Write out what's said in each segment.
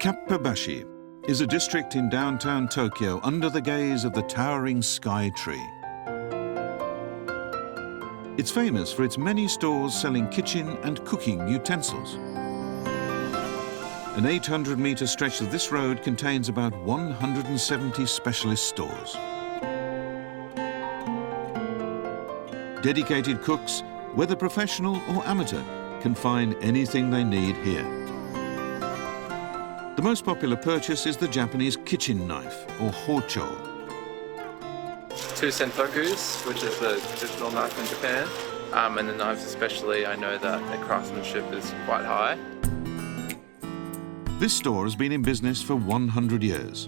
Kappabashi is a district in downtown Tokyo under the gaze of the towering sky tree. It's famous for its many stores selling kitchen and cooking utensils. An 800-meter stretch of this road contains about 170 specialist stores. Dedicated cooks, whether professional or amateur, can find anything they need here. The most popular purchase is the Japanese kitchen knife, or hocho. 2 sentokus, which is the traditional knife in Japan. And the knives especially, I know that the craftsmanship is quite high. This store has been in business for 100 years.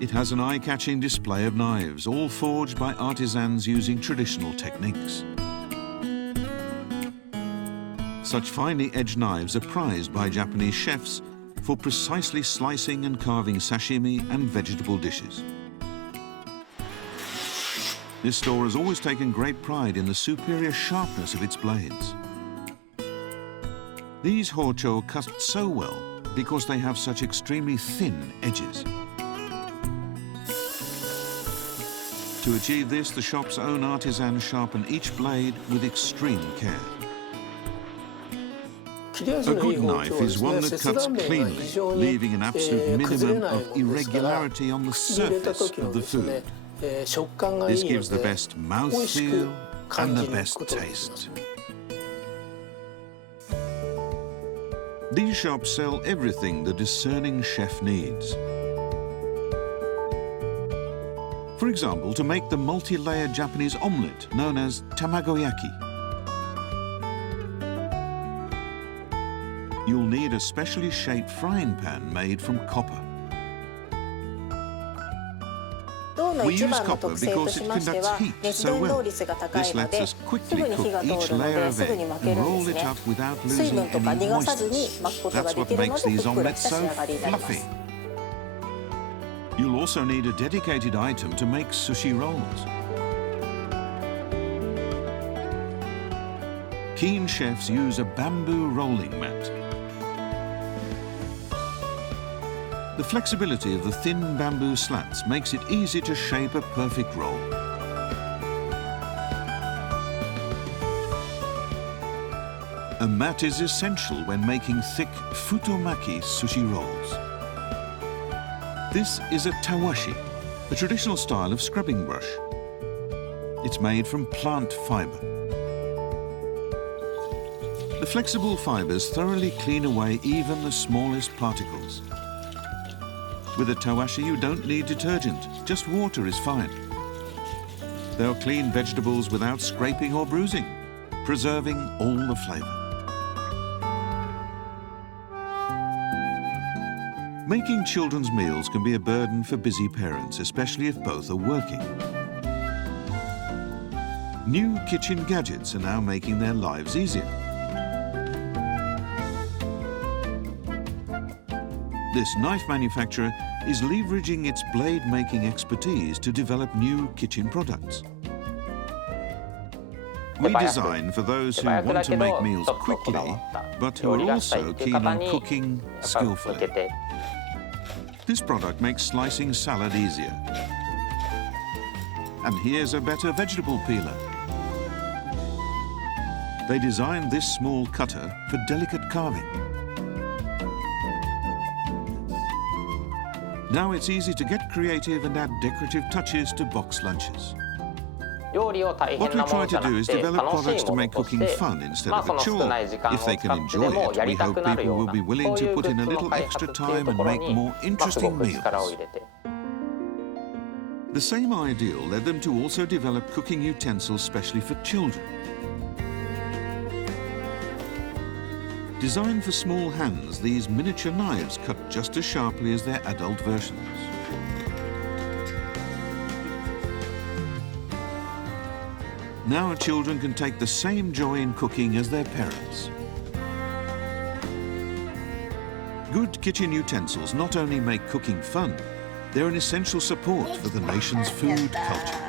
It has an eye-catching display of knives, all forged by artisans using traditional techniques. Such finely edged knives are prized by Japanese chefs for precisely slicing and carving sashimi and vegetable dishes. This store has always taken great pride in the superior sharpness of its blades. These hocho cut so well because they have such extremely thin edges. To achieve this, the shop's own artisans sharpen each blade with extreme care. A good knife is one that cuts cleanly, leaving an absolute minimum of irregularity on the surface of the food. This gives the best mouthfeel and the best taste. These shops sell everything the discerning chef needs. For example, to make the multi-layered Japanese omelette known as tamagoyaki. You'll need a specially shaped frying pan made from copper. We use copper because it conducts heat so well. This lets us quickly cook each layer of egg and roll it up without losing any moistness. That's what makes these omelettes so fluffy. You'll also need a dedicated item to make sushi rolls. Keen chefs use a bamboo rolling mat. The flexibility of the thin bamboo slats makes it easy to shape a perfect roll. A mat is essential when making thick futomaki sushi rolls. This is a tawashi, a traditional style of scrubbing brush. It's made from plant fiber. The flexible fibers thoroughly clean away even the smallest particles. With a tawashi, you don't need detergent, just water is fine. They'll clean vegetables without scraping or bruising, preserving all the flavor. Making children's meals can be a burden for busy parents, especially if both are working. New kitchen gadgets are now making their lives easier. This knife manufacturer is leveraging its blade-making expertise to develop new kitchen products. We design for those who want to make meals quickly, but who are also keen on cooking skillfully. This product makes slicing salad easier. And here's a better vegetable peeler. They designed this small cutter for delicate carving. Now it's easy to get creative and add decorative touches to box lunches. What we try to do is develop products to make cooking fun instead of a chore. If they can enjoy it, we hope people will be willing to put in a little extra time and make more interesting meals. The same ideal led them to also develop cooking utensils specially for children. Designed for small hands, these miniature knives cut just as sharply as their adult versions. Now our children can take the same joy in cooking as their parents. Good kitchen utensils not only make cooking fun, they're an essential support for the nation's food culture.